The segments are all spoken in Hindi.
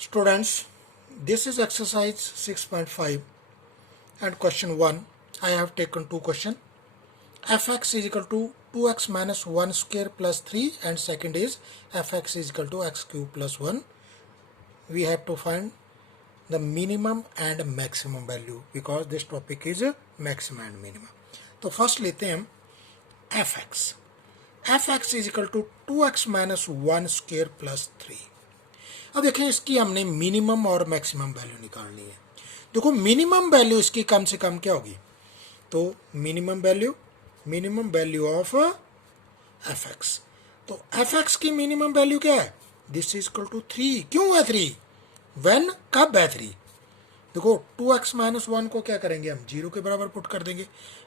Students, this is exercise 6.5 and question 1. I have taken two questions. Fx is equal to 2x minus 1 square plus 3 and second is fx is equal to x cube plus 1. We have to find the minimum and maximum value because this topic is maximum and minimum. तो first लेते हैं हम fx. fx is equal to 2x minus 1 square plus 3. अब देखें इसकी हमने मिनिमम और मैक्सिमम वैल्यू निकालनी है. देखो मिनिमम वैल्यू इसकी कम से कम क्या होगी, तो मिनिमम वैल्यू ऑफ fx. तो fx की मिनिमम वैल्यू क्या है, दिस इज इक्वल टू 3. क्यों है 3? व्हेन कब है 3? देखो 2x माइनस 1 को क्या करेंगे हम 0 के बराबर पुट कर देंगे.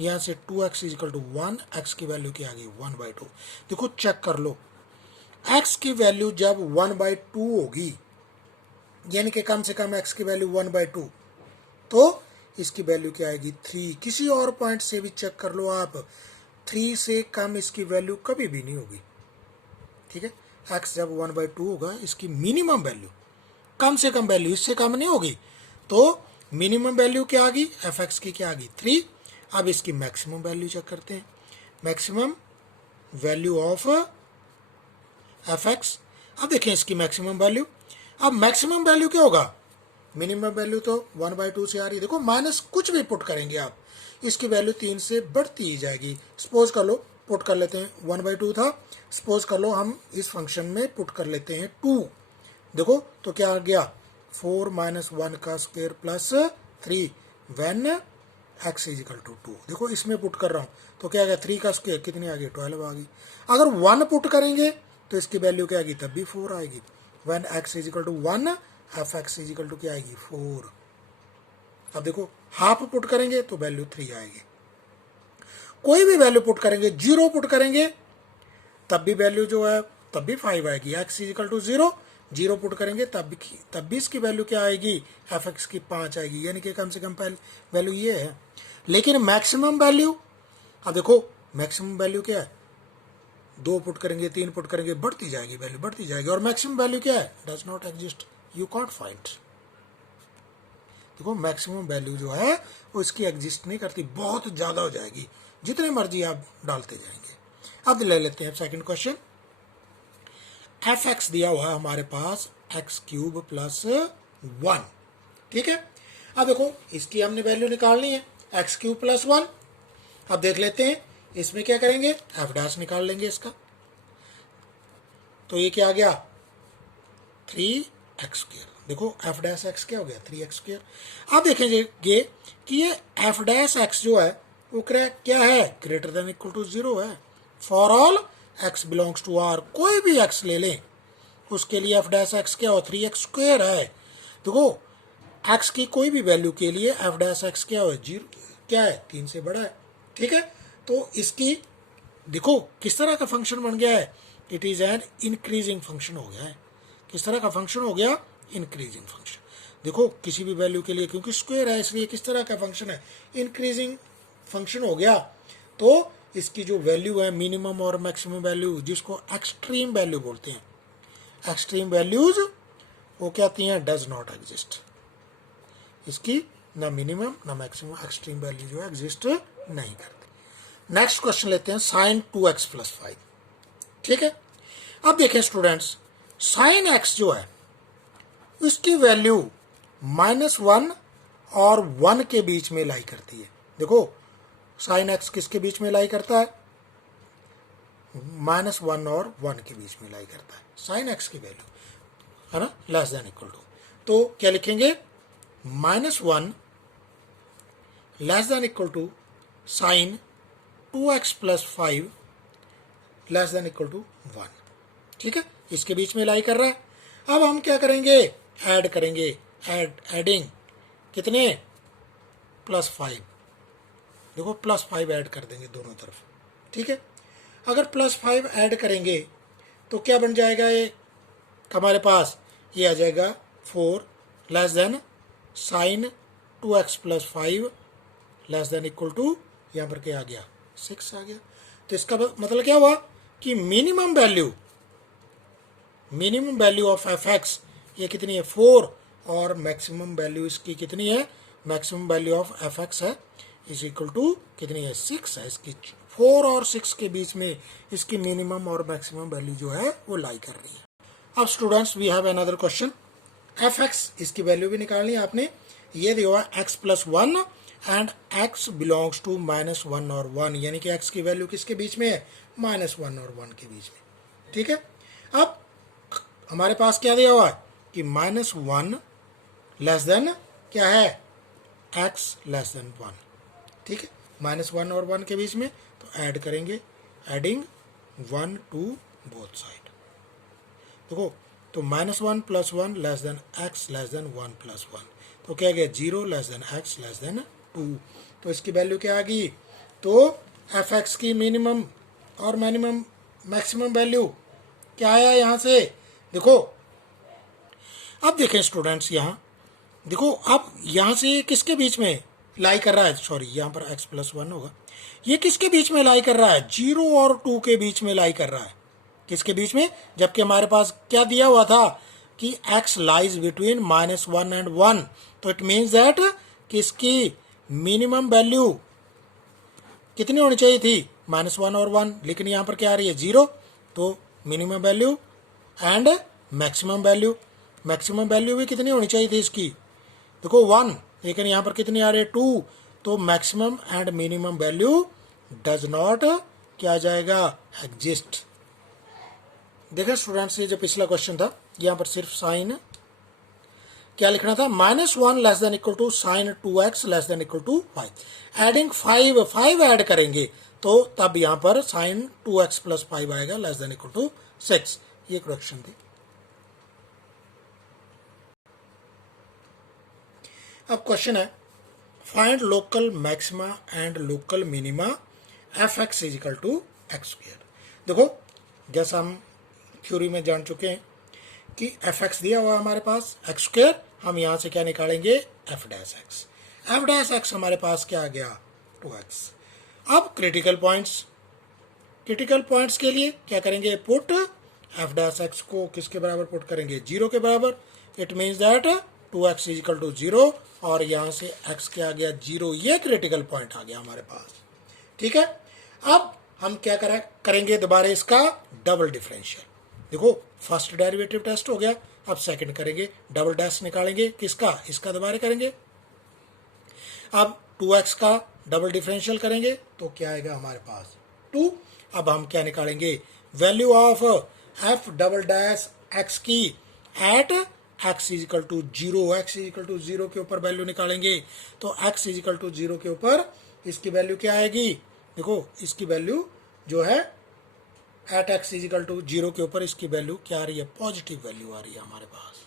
यहाँ से 2x is equal to 1, x की वैल्यू क्या आ गई 1/2. देखो चेक कर लो, x की वैल्यू जब 1/2 होगी यानी कि कम से कम x की वैल्यू 1/2, तो इसकी वैल्यू क्या आएगी 3. किसी और पॉइंट से भी चेक कर लो आप, 3 से कम इसकी वैल्यू कभी भी नहीं होगी. ठीक है, x जब 1/2 होगा इसकी मिनिमम वैल्यू, कम से कम वैल्यू इससे कम नहीं होगी. तो मिनिमम वैल्यू क्या आ गई fx की, क्या आ गई 3. अब इसकी मैक्सिमम वैल्यू चेक करते हैं. Maximum value of fx. अब देखें इसकी मैक्सिमम वैल्यू. अब मैक्सिमम वैल्यू क्या होगा, मिनिमम वैल्यू तो 1/2 से आ रही है. देखो माइनस कुछ भी पुट करेंगे आप, इसकी वैल्यू 3 से बढ़ती ही जाएगी. सपोज कर लो, पुट कर लेते हैं 1/2 था, सपोज कर लो हम इस फंक्शन में पुट कर लेते हैं 2. देखो तो क्या आ गया 4 माइनस 1 का square plus 3 when x is equal to 2. देखो इसमें पुट कर रहा हूँ तो क्या आ गया 3 का स्क्वायर कितनी आ गई 12 आ गई. अगर 1 पुट करेंगे तो इसकी वैल्यू क्या आएगी, तब भी 4 आएगी. When x is equal to 1 fx is equal to क्या आएगी 4. अब देखो हाफ पुट करेंगे तो वैल्यू 3 आएगी. कोई भी वैल्यू पुट करेंगे, 0 पुट करेंगे तब भी वैल्यू जो है तब भी 5 आएगी. x is equal to 0 put करेंगे तब भी इसकी वैल्यू क्या आएगी fx की 5 आएगी. यानी कि कम से कम वैल्यू ये है. लेकिन मैक्सिमम वैल्यू, अब देखो मैक्सिमम वैल्यू क्या है, 2 पुट करेंगे 3 पुट करेंगे बढ़ती जाएगी, वैल्यू बढ़ती जाएगी. और मैक्सिमम वैल्यू क्या है, does not exist, you can't find. देखो मैक्सिमम वैल्यू जो है वो इसकी एग्जिस्ट नहीं करती, बहुत ज्यादा हो जाएगी जितने मर्जी आप डालते जाएंगे. अब ले लेते हैं सेकंड क्वेश्चन. fx दिया हुआ है हमारे पास x क्यूब प्लस 1. ठीक है, अब देखो इसकी हमने वैल्यू निकालनी है x क्यूब प्लस 1. अब देख लेते हैं इसमें क्या करेंगे, f डैश निकाल लेंगे इसका. तो ये क्या आ गया 3x स्क्वायर. देखो f डैश x क्या हो गया 3x स्क्वायर. अब देखेंगे कि ये f डैश x जो है वो क्या है, ग्रेटर देन इक्वल टू 0 है. For all x belongs to r, कोई भी x ले लें उसके लिए f डैश x क्या हो 3x स्क्वायर है. देखो x की कोई भी वैल्यू के लिए f डैश x क्या हो 0, क्या है 3 से बड़ा है. ठीक है, तो इसकी देखो किस तरह का फंक्शन बन गया है, it is an increasing function हो गया है. किस तरह का फंक्शन हो गया, इंक्रीजिंग फंक्शन. देखो किसी भी वैल्यू के लिए, क्योंकि स्क्वायर है इसलिए किस तरह का फंक्शन है, इंक्रीजिंग फंक्शन हो गया. तो इसकी जो वैल्यू है मिनिमम और मैक्सिमम वैल्यू, जिसको एक्सट्रीम वैल्यू बोलते हैं, एक्सट्रीम वैल्यूज वो क्या आती हैं, डज नॉट एग्जिस्ट. इसकी ना मिनिमम ना मैक्सिमम, एक्सट्रीम वैल्यू जो है एग्जिस्ट नहीं करती. नेक्स्ट क्वेश्चन लेते हैं साइन 2x प्लस 5. ठीक है, अब देखें स्टूडेंट्स, साइन x जो है इसकी वैल्यू -1 और 1 के बीच में लाई करती है. देखो साइन x किसके बीच में लाई करता है, -1 और 1 के बीच में लाई करता है. साइन x की वैल्यू है ना लेस देन इक्वल टू, तो क्या लिखेंगे -1 less than equal to sine 2x plus 5 less than equal to 1. ठीक है, इसके बीच में लाई कर रहा है. अब हम क्या करेंगे, ऐड करेंगे, एडिंग कितने +5. देखो +5 ऐड कर देंगे दोनों तरफ. ठीक है, अगर +5 ऐड करेंगे तो क्या बन जाएगा, ये हमारे पास ये आ जाएगा 4 less than sine 2x plus 5 less than equal to, यहाँ पर क्या आ गया 6 आ गया. तो इसका मतलब क्या हुआ कि मिनिमम वैल्यू ऑफ fx ये कितनी है 4, और मैक्सिमम वैल्यू इसकी कितनी है, maximum value of F x है इज इक्वल टू कितनी है 6 है। इसकी 4 और 6 के बीच में इसकी मिनिमम और मैक्सिमम वैल्यू जो है वो लाई कर रही है। अब students we have another question, F X इसकी वैल्यू भी निकालनी है आपने। ये दिया हुआ X plus 1 and X belongs to -1 और 1, यानी कि एक्स की वैल्यू किसके बीच में है, -1 और 1 के बीच में। ठीक है, अब हमारे पास क्या दिया हुआ है कि -1 लेस देन क्या है, एक्स लेस देन 1। ठीक है, -1 और 1 के बीच में, तो ऐड करेंगे, एडिंग 1 टू बोथ साइड। देखो, तो -1 + 1 less then x less than 1 + 1, तो क्या गया 0 less than x less than 2। तो इसकी वैल्यू क्या आ गई, तो एफ एक्स की मिनिमम और मिनिमम मैक्सिमम वैल्यू क्या आया यहाँ से। देखो, अब देखें स्टूडेंट्स, यहाँ देखो, अब यहाँ से किसके बीच में लाई कर रहा है, सॉरी यहाँ पर x + 1 होगा, ये किसके बीच में लाई कर रहा है, 0 और 2 के बीच में लाई कर रहा है। किसके बीच में, जबकि हमारे पास क्या दिया हुआ था कि x लाइज बिटवीन -1 एंड 1, तो इट मीन्स दैट कि इसकी मिनिमम वैल्यू कितनी होनी चाहिए थी, -1 और 1, लेकिन यहाँ पर क्या आ रही है 0, तो minimum value and maximum value, maximum value भी कितनी होनी चाहिए थी इसकी, देखो 1, लेकिन यहाँ पर कितनी आ रही है 2, तो maximum and minimum value does not क्या आ जाएगा, एग्जिस्ट। देखिए स्टूडेंट्स, ये जो पिछला क्वेश्चन था, यहाँ पर सिर्फ साइन क्या लिखना था, -1 less than equal to sine 2x less than equal to 5, adding 5 add करेंगे, तो तब यहाँ पर साइन 2x + 5 आएगा लेस देन इक्वल टू 6। ये क्वेश्चन थी। अब क्वेश्चन है, find local maxima and local minima F X is equal to x²। देखो, जैसा हम थ्योरी में जान चुके हैं कि एफ एक्स दिया हुआ हमारे पास x², हम यहाँ से क्या निकालेंगे, f dash x. f dash x हमारे पास क्या आ गया, 2x। अब क्रिटिकल पॉइंट्स, क्रिटिकल पॉइंट्स के लिए क्या करेंगे, पुट f डैश एक्स को किसके बराबर पुट करेंगे, 0 के बराबर। It means that 2x is equal to 0, और यहाँ से x क्या आ गया 0, ये क्रिटिकल पॉइंट आ गया हमारे पास। ठीक है, अब हम क्या करेंगे, दोबारा इसका डबल डिफरेंशियल। देखो, फर्स्ट डेरिवेटिव टेस्ट हो गया, अब सेकंड करेंगे, डबल डैश निकालेंगे, किसका, इसका दोबारा करेंगे। अब 2x का डबल डिफरेंशियल करेंगे, तो क्या आएगा हमारे पास 2। अब हम क्या निकालेंगे, value of f double dash x की at x is equal to 0, x is equal to 0 के ऊपर वैल्यू निकालेंगे, तो x इज इक्वल टू 0 के ऊपर इसकी वैल्यू क्या आएगी, देखो इसकी वैल्यू जो है at x is equal to 0 के ऊपर इसकी वैल्यू क्या आ रही है, पॉजिटिव वैल्यू आ रही है हमारे पास।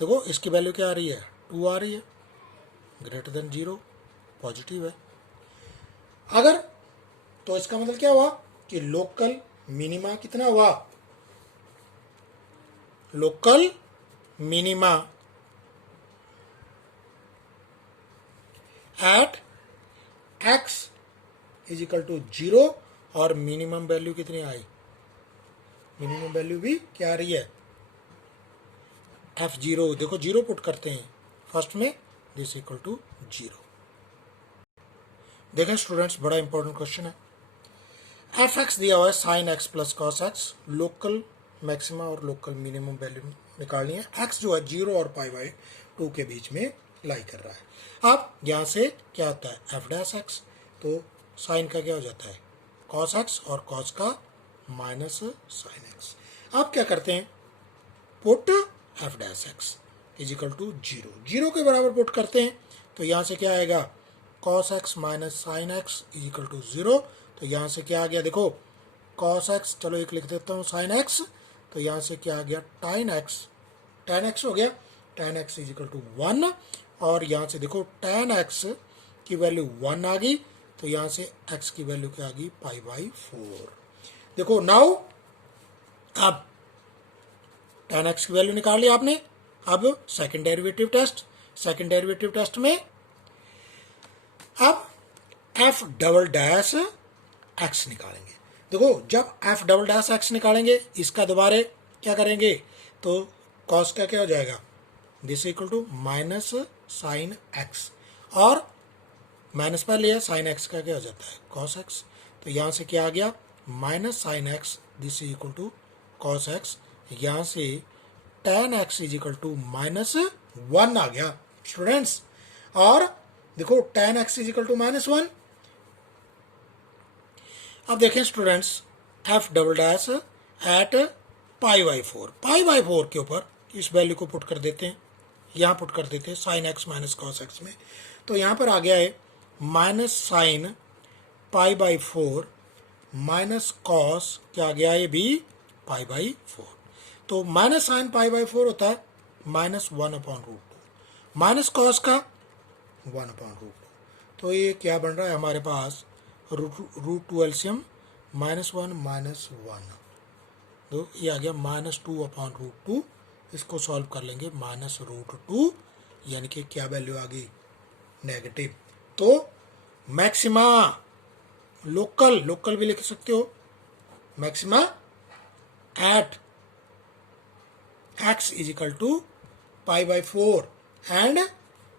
देखो इसकी वैल्यू क्या आ रही है, 2 आ रही है, ग्रेटर देन 0, पॉजिटिव है। अगर तो इसका मतलब क्या हुआ कि लोकल मिनिमा कितना हुआ, local minima at x is equal to 0, और मिनिमम वैल्यू कितनी आई, मिनिमम वैल्यू भी क्या आ रही है, f0, देखो 0 पुट करते हैं फर्स्ट में, दिस इक्वल टू 0। देखें स्टूडेंट्स, बड़ा इंपॉर्टेंट क्वेश्चन है। एफ एक्स दिया हुआ है sign x plus cos x, local maxima और लोकल मिनिमम वैल्यू निकालनी है। एक्स जो है 0 और π/2 के बीच में लाई कर रहा है। अब यहाँ से क्या होता है, एफ डैश एक्स, तो साइन का क्या हो जाता है, कॉस एक्स, और कॉस का माइनस साइन एक्स। अब क्या करते हैं, put F dash X is equal to 0 के बराबर पुट करते हैं, तो यहाँ से क्या आएगा, cos X minus sine x is equal to 0। तो यहाँ से क्या आ गया, देखो कॉस एक्स, चलो एक लिख देता हूँ साइन एक्स, तो यहाँ से क्या आ गया, टाइन एक्स हो गया, tan x is equal to 1, और यहाँ से देखो tan x की वैल्यू 1 आ गई, तो यहाँ से x की वैल्यू क्या आ गई, π/4। देखो नाउ, अब tan x की वैल्यू निकाल ली आपने। अब सेकंड डेरिवेटिव टेस्ट में अब f डबल डैश x निकालेंगे। देखो जब f डबल डैश x निकालेंगे, इसका दोबारे क्या करेंगे, तो कॉस का क्या हो जाएगा, this equal to minus sine X, और माइनस पहले है, साइन एक्स का क्या हो जाता है, कॉस एक्स। तो यहाँ से क्या आ गया, minus sine X this is equal to cos X. यहाँ से tan x is equal to -1 आ गया स्टूडेंट्स। और देखो tan x is equal to -1। अब देखें students, f double dash at pi by four के ऊपर इस वैल्यू को पुट कर देते हैं, यहाँ पुट कर देते हैं sine x minus cos x में। तो यहाँ पर आ गया है minus sine pi by four minus cos क्या आ गया है भी पाई बाई फोर। तो minus sine pi by four होता है -1/√2 माइनस कॉस का 1/√2। तो ये क्या बन रहा है हमारे पास, √2 एलसीएम -1 तो ये आ गया -2/√2। इसको सॉल्व कर लेंगे -√2, यानी कि क्या वैल्यू आ गई, नेगेटिव। तो मैक्सिमा लोकल भी लिख सकते हो, maxima at x is equal to पाई/4 and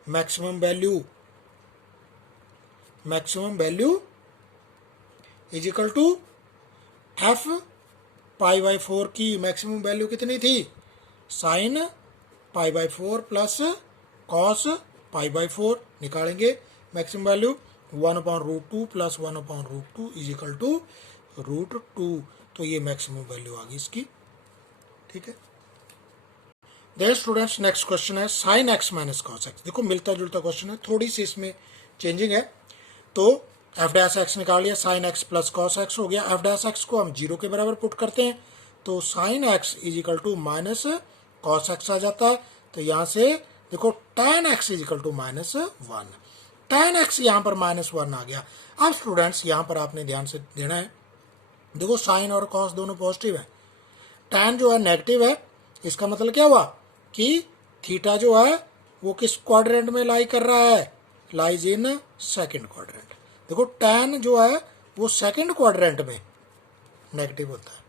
maximum value is equal to f पाई/4 की मैक्सिमम वैल्यू कितनी थी, साइन पाई/4 प्लस कॉस पाई/4 निकालेंगे maximum value 1/√2 plus 1/√2 is equal to √2। तो ये मैक्सिमम वैल्यू आ गई इसकी, ठीक है। देयर स्टूडेंट्स नेक्स्ट क्वेश्चन है sine x minus cos x. देखो मिलता जुलता क्वेश्चन है, थोड़ी सी इसमें चेंजिंग है। तो एफ डैश एक्स निकाल लिया, sign x plus cos x हो गया। एफ डैश एक्स को हम 0 के बराबर पुट करते हैं, तो sine x is equal to minus cos x आ जाता है। तो यहाँ से देखो tan x is equal to -1, tan x यहाँ पर -1 आ गया। अब स्टूडेंट्स यहाँ पर आपने ध्यान से देना है, देखो साइन और कॉस दोनों पॉजिटिव है, tan जो है नेगेटिव है, इसका मतलब क्या हुआ कि थीटा जो है वो किस क्वाड्रेंट में लाई कर रहा है, लाइज इन सेकंड क्वाड्रेंट। देखो tan जो है वो सेकंड क्वाड्रेंट में नेगेटिव होता है।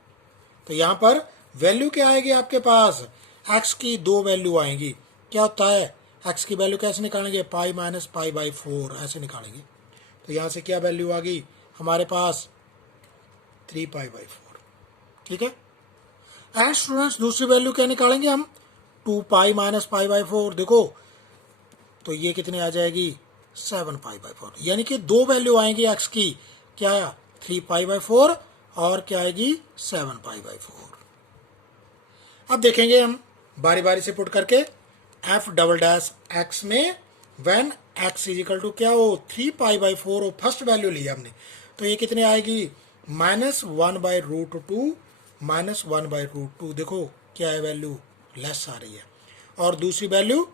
तो यहाँ पर वैल्यू क्या आएगी आपके पास, x की 2 वैल्यू आएंगी। क्या होता है, x की वैल्यू कैसे निकालेंगे, पाई माइनस पाई/4 ऐसे निकालेंगे। तो यहाँ से क्या वैल्यू आ गई हमारे पास, 3 पाई/4, ठीक है। एंड स्टूडेंट्स दूसरी वैल्यू क्या निकालेंगे हम, 2 पाई माइनस पाई/4। देखो तो ये कितनी आ जाएगी, 7 पाई/4, यानी कि 2 वैल्यू आएंगी x की, क्या 3 पाई/4 और क्या आएगी 7 पाई/4। अब देखेंगे हम बारी बारी से पुट करके, एफ डबल डैश एक्स में when x is equal to क्या हो 3 पाई/4 हो, फर्स्ट वैल्यू लिया हमने, तो ये कितनी आएगी -1/√2 -1/√2। देखो क्या है वैल्यू, लेस आ रही है। और दूसरी value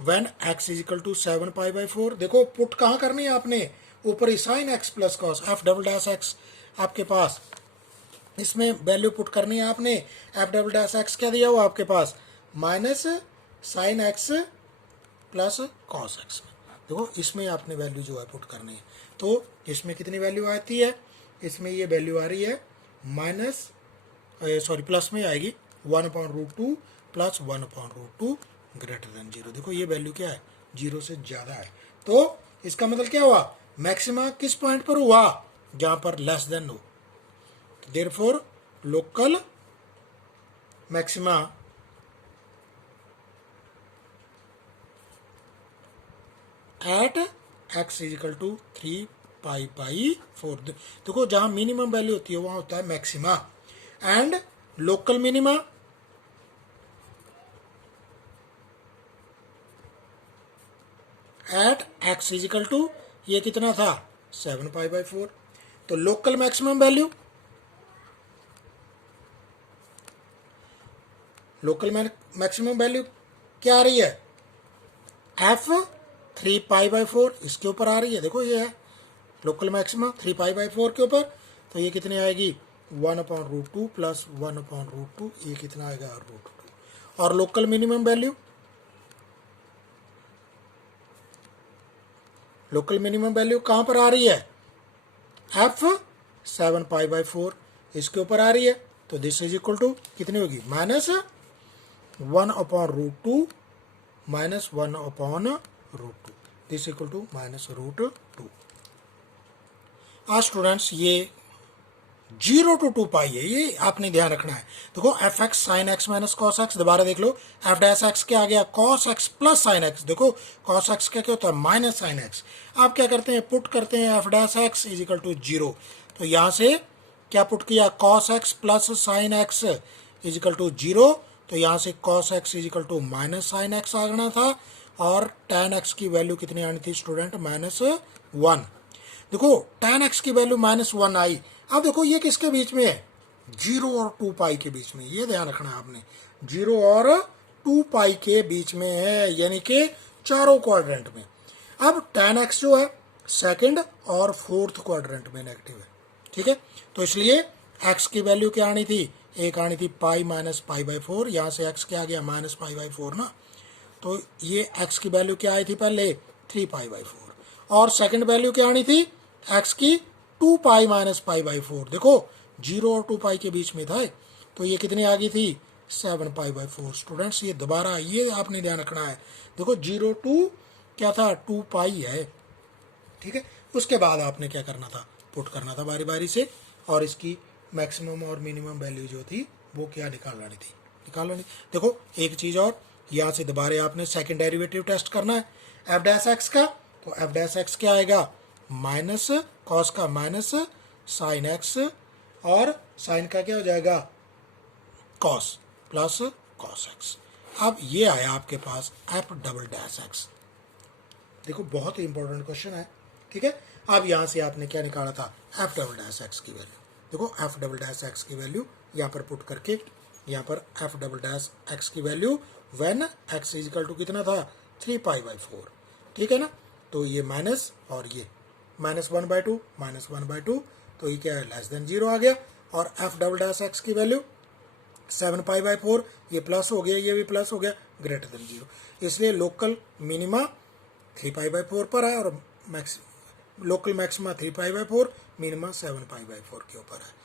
when x is equal to 7 पाई/4, देखो पुट कहाँ करनी है आपने, ऊपर ही sine x plus cos, f double dash x आपके पास, इसमें वैल्यू पुट करनी है आपने। एफ डबल डैश एक्स क्या दिया हुआ आपके पास, minus sine x plus cos x में। देखो इसमें आपने वैल्यू जो है पुट करनी है। तो इसमें कितनी वैल्यू आती है, इसमें ये वैल्यू आ रही है प्लस में आएगी 1/√2 प्लस 1/√2 ग्रेटर देन 0। देखो ये वैल्यू क्या है, 0 से ज़्यादा है। तो इसका मतलब क्या हुआ, मैक्सिमा किस पॉइंट पर हुआ, जहाँ पर लेस देन हो। Therefore local maxima at x is equal to 3 पाई/4। देखो जहां मिनिमम वैल्यू होती है वहां होता है maxima, and local minima at x is equal to ये कितना था 7 पाई/4। तो local maximum value, local maximum value क्या आ रही है, f 3 पाई/4 इसके ऊपर आ रही है। देखो ये है लोकल मैक्सिमा 3 पाई/4 के ऊपर, तो ये कितनी आएगी 1/√2 प्लस 1/√2, ये कितना आएगा √2। और local minimum value, local minimum value कहाँ पर आ रही है, f 7 पाई/4 इसके ऊपर आ रही है। तो दिस इज इक्वल टू कितनी होगी, minus 1/√2 minus 1/√2, this equal to -√2। आज स्टूडेंट्स ये 0 to 2 पाई है, ये आपने ध्यान रखना है। देखो F x sine x minus cos x, दोबारा देख लो एफ डैश एक्स क्या आ गया, cos X plus sine x. देखो कॉस एक्स क्या होता है, माइनस साइन एक्स। आप क्या करते हैं, पुट करते हैं F dash X is equal to 0। तो यहाँ से क्या पुट किया, cos X plus sine x is equal to 0। तो यहाँ से cos X is equal to minus sine X आना था, और tan एक्स की वैल्यू कितनी आनी थी स्टूडेंट, -1। देखो tan एक्स की वैल्यू -1 आई। अब देखो ये किसके बीच में है, 0 और 2 पाई के बीच में, ये ध्यान रखना है आपने, 0 और 2 पाई के बीच में है, यानी कि चारों क्वाड्रेंट में। अब tan एक्स जो है सेकंड और फोर्थ क्वाड्रेंट में नेगेटिव है, ठीक है। तो इसलिए x की वैल्यू क्या आनी थी, एक आनी थी पाई माइनस पाई बाई 4, यहाँ से x क्या आ गया, माइनस पाई बाई 4 ना। तो ये x की वैल्यू क्या आई थी पहले, 3 पाई बाई 4, और सेकंड वैल्यू क्या आनी थी x की, 2 पाई माइनस पाई बाई 4। देखो 0 और 2 पाई के बीच में था, तो ये कितनी आ गई थी, 7 पाई बाई 4। स्टूडेंट्स ये दोबारा ये आपने ध्यान रखना है, देखो 0 2 क्या था, 2 पाई है, ठीक है। उसके बाद आपने क्या करना था, पुट करना था बारी बारी से, और इसकी मैक्सिमम और मिनिमम वैल्यू जो थी वो क्या निकाल लानी। देखो एक चीज़ और, यहाँ से दोबारा आपने सेकंड डेरिवेटिव टेस्ट करना है एफ डैश एक्स का। तो एफ डैश एक्स क्या आएगा, माइनस कॉस का माइनस साइन एक्स, और साइन का क्या हो जाएगा, कॉस प्लस कॉस एक्स। अब ये आया आपके पास एफ डबल डैश एक्स। देखो बहुत ही इंपॉर्टेंट क्वेश्चन है, ठीक है। अब यहाँ से आपने क्या निकाला था, एफ डबल डैश एक्स की वैल्यू। देखो एफ डबल डैश एक्स की वैल्यू यहाँ पर पुट करके, यहाँ पर एफ डबल डैश एक्स की value when X is equal to कितना था, 3 पाई बाई 4, ठीक है ना। तो ये माइनस और ये -1/2 -1/2, तो ये क्या है, लेस देन 0 आ गया। और एफ डबल डैश एक्स की वैल्यू 7 पाई बाई 4, ये प्लस हो गया, ये भी प्लस हो गया, ग्रेटर देन 0। इसलिए लोकल मिनिमा 3 पाई बाई 4 पर है, और local maxima 3 pi by 4, minima 7 pi by 4 के ऊपर है।